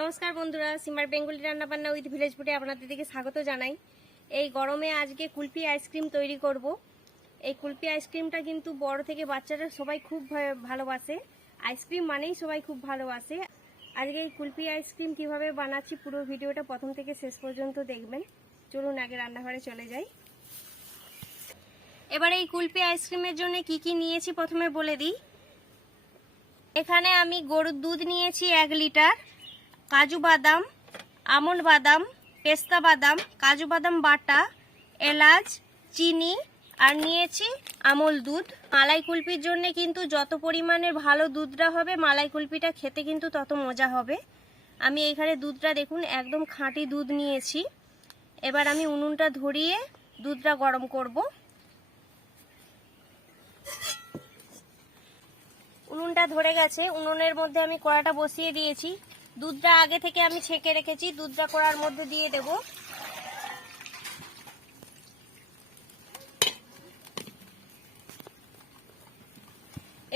নমস্কার বন্ধুরা, সিমার বেঙ্গলি রান্না বান্না উইথ ভিলেজ ফুডে আপনাদের দিকে স্বাগত জানাই। এই গরমে আজকে কুলফি আইসক্রিম তৈরি করব। এই কুলফি আইসক্রিমটা কিন্তু বড় থেকে বাচ্চারা সবাই খুব ভালোবাসে। আইসক্রিম মানেই সবাই খুব ভালোবাসে। আজকে এই কুলফি আইসক্রিম কিভাবে বানাচ্ছি পুরো ভিডিওটা প্রথম থেকে শেষ পর্যন্ত দেখবেন। চলুন আগে রান্নাঘরে চলে যাই। এবার এই কুলফি আইসক্রিমের জন্য কি কি নিয়েছি প্রথমে বলে দিই। এখানে আমি গরুর দুধ নিয়েছি 1 লিটার, কাজু বাদাম, আমন্ড বাদাম, পেস্তা বাদাম, কাজু বাদাম বাটা, এলাচ, চিনি আর নিয়েছি আমল দুধ। মালাই কুলফির জন্য কিন্তু যত পরিমাণে ভালো দুধটা হবে মালাই কুলফিটা খেতে কিন্তু তত মজা হবে। আমি এখানে দুধটা দেখুন একদম খাঁটি দুধ নিয়েছি। এবার আমি উনুনটা ধরিয়ে দুধটা গরম করব। উনুনটা ধরে গেছে, উনুনের মধ্যে আমি কড়াটা বসিয়ে দিয়েছি। দুধটা আগে থেকে আমি ছেঁকে রেখেছি, দুধটা কড়ার মধ্যে দিয়ে দেব।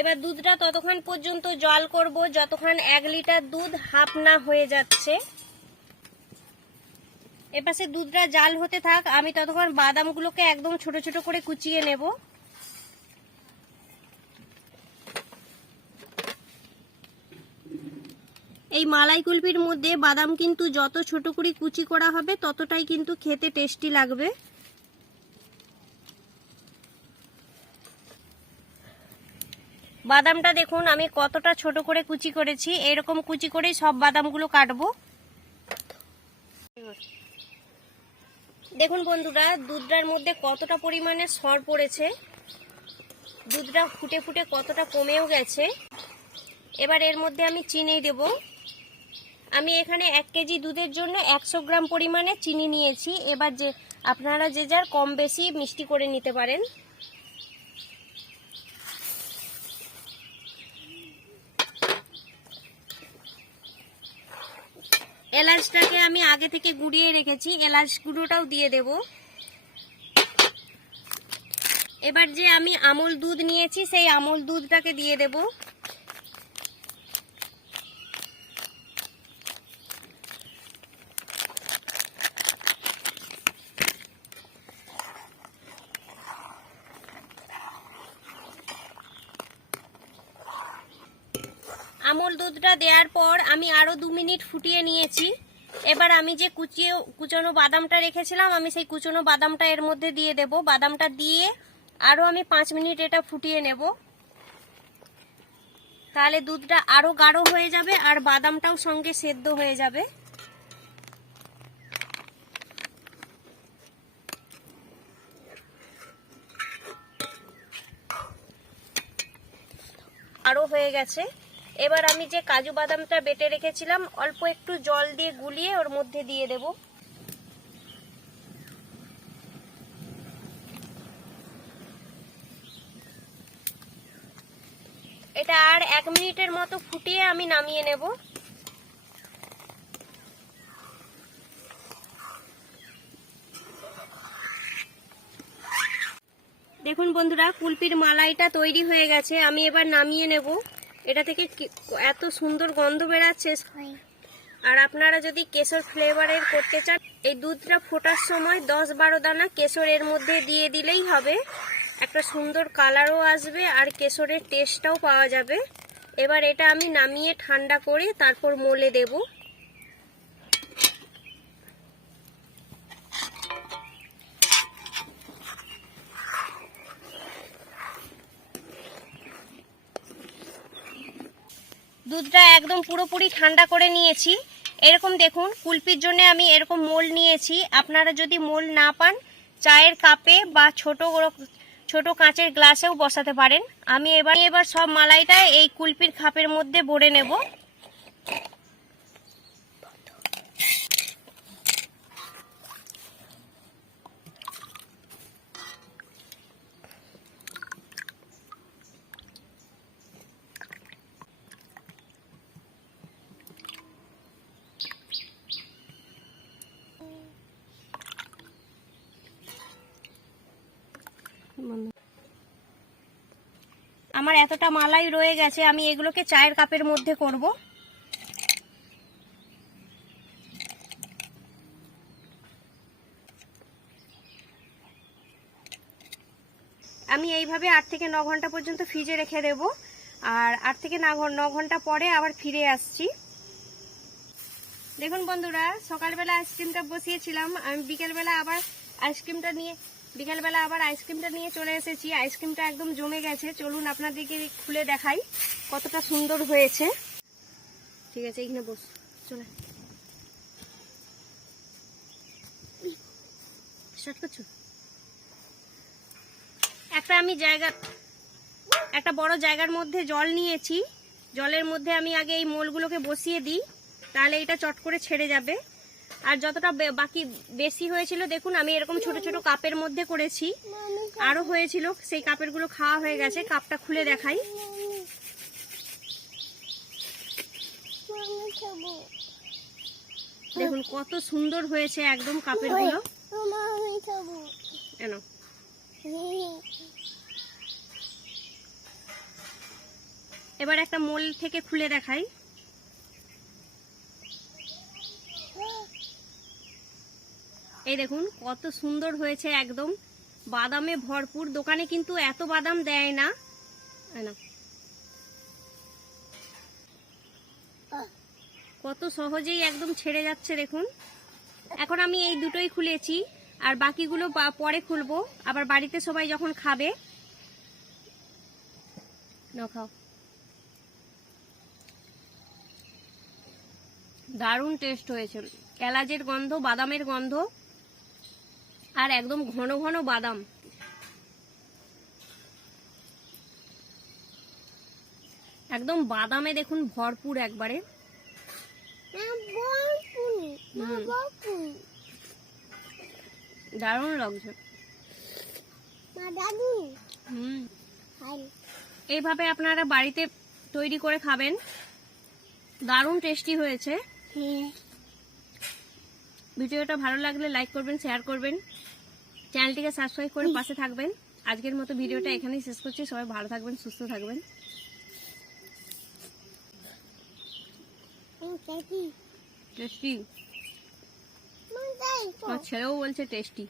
এবার দুধটা ততক্ষণ পর্যন্ত জল করব যতক্ষণ 1 লিটার দুধ হাফ না হয়ে যাচ্ছে। এপাশে দুধটা জাল হতে থাক, আমি ততক্ষণ বাদামগুলোকে একদম ছোট ছোট করে কুচিয়ে নেব। এই মালাই কুলফির মধ্যে বাদাম কিন্তু যত ছোট করে কুচি করা হবে ততটাই কিন্তু খেতে টেস্টি লাগবে। বাদামটা দেখুন আমি কতটা ছোট করে কুচি করেছি, এরকম কুচি করেই সব বাদামগুলো কাটবো। দেখুন বন্ধুরা, দুধটার মধ্যে কতটা পরিমাণে সর পড়েছে, দুধটা ফুটে ফুটে কতটা কমেও গেছে। এবার এর মধ্যে আমি চিনি দেব। আমি এখানে 1 কেজি দুধের জন্য 100 গ্রাম পরিমাণে চিনি নিয়েছি। এবার যে আপনারা যে যার কম বেশি মিষ্টি করে নিতে পারেন। এলাচটাকে আমি আগে থেকে গুঁড়িয়ে রেখেছি, এলাচ গুঁড়োটাও দিয়ে দেব। এবার যে আমি আমল দুধ নিয়েছি সেই আমল দুধটাকে দিয়ে দেব। আমল দুধটা দেওয়ার পর আমি আরো 2 মিনিট ফুটিয়ে নিয়েছি। এবার আমি যে কুচনো বাদামটা রেখেছিলাম আমি সেই কুচনো বাদামটা এর মধ্যে দিয়ে দেব। বাদামটা দিয়ে আরো আমি 5 মিনিট এটা ফুটিয়ে নেব, তাহলে দুধটা আরো গাঢ় হয়ে যাবে আর বাদামটাও সঙ্গে সেদ্ধ হয়ে যাবে। আরো হয়ে গেছে। এবার আমি যে কাজু বাদামটা বেটে রেখেছিলাম অল্প একটু জল দিয়ে গুলিয়ে ওর মধ্যে দিয়ে দেব। এটা আর 1 মিনিটের মতো ফুটিয়ে আমি নামিয়ে নেব। দেখুন বন্ধুরা, কুলফির মালাইটা তৈরি হয়ে গেছে। আমি এবার নামিয়ে নেব। এটা থেকে এত সুন্দর গন্ধ বেরাচ্ছে। আর আপনারা যদি কেশর ফ্লেভারের করতে চান, এই দুধটা ফোটার সময় 10-12 দানা কেশর এর মধ্যে দিয়ে দিলেই হবে। একটা সুন্দর কালারও আসবে আর কেশরের টেস্টটাও পাওয়া যাবে। এবার এটা আমি নামিয়ে ঠান্ডা করে তারপর মলে দেব। দুধটা একদম পুরোপুরি ঠান্ডা করে নিয়েছি। এরকম দেখুন, কুলফির জন্য আমি এরকম মোল নিয়েছি। আপনারা যদি মোল না পান চায়ের কাপে বা ছোট কাঁচের গ্লাসেও বসাতে পারেন। আমি এবার সব মালাইটা এই কুলফির খাপের মধ্যে ভরে নেব। আমার এতটা মালাই রয়ে গেছে, আমি এগুলোকে চায়ের কাপের মধ্যে করব। আমি এইভাবে 8 থেকে 9 ঘন্টা পর্যন্ত ফ্রিজে রেখে দেব। আর 8 থেকে 9 ঘন্টা পরে আবার ফিরে আসছি। দেখুন বন্ধুরা, সকালবেলা আইসক্রিমটা বসিয়েছিলাম, আমি বিকেলবেলা আবার আইসক্রিমটা নিয়ে চলে এসেছি। আইসক্রিমটা একদম জমে গেছে। চলুন আপনাদেরকে খুলে দেখাই কতটা সুন্দর হয়েছে। ঠিক আছে, এখানে বস, চলে স্টার্ট করছো। একটা বড় জায়গার মধ্যে জল নিয়েছি। জলের মধ্যে আমি আগে এই মোলগুলোকে বসিয়ে দিই, তাহলে এটা চট করে ছেড়ে যাবে। আর যতটা বাকি বেশি হয়েছিল দেখুন, আমি এরকম ছোট ছোট কাপের মধ্যে করেছি। আরো হয়েছিল, সেই কাপের গুলো খাওয়া হয়ে গেছে। কাপটা খুলে দেখাই। দেখুন কত সুন্দর হয়েছে একদম কাপের গুলো। এবার একটা মোল থেকে খুলে দেখাই। এই দেখুন কত সুন্দর হয়েছে, একদম বাদামে ভরপুর। দোকানে কিন্তু এত বাদাম দেয় না। কত সহজেই একদম ছেড়ে যাচ্ছে দেখুন। এখন আমি এই দুটোই খুলেছি, আর বাকিগুলো পরে খুলবো, আবার বাড়িতে সবাই যখন খাবে। খাও। দারুণ টেস্ট হয়েছে। এলাচের গন্ধ, বাদামের গন্ধ, আর একদম ঘন ঘন বাদাম। একদম বাদামে দেখুন ভরপুর একবারে। দারুণ লাগছে। এইভাবে আপনারা বাড়িতে তৈরি করে খাবেন, দারুণ টেস্টি হয়েছে। ভিডিওটা ভালো লাগলে লাইক করবেন, শেয়ার করবেন, চ্যানেলটিকে সাবস্ক্রাইব করে পাশে থাকবেন। আজকের মতো ভিডিওটা এখানেই শেষ করছি। সবাই ভালো থাকবেন, সুস্থ থাকবেন। টেস্টি, আমার ছেলেও বলছে টেস্টি।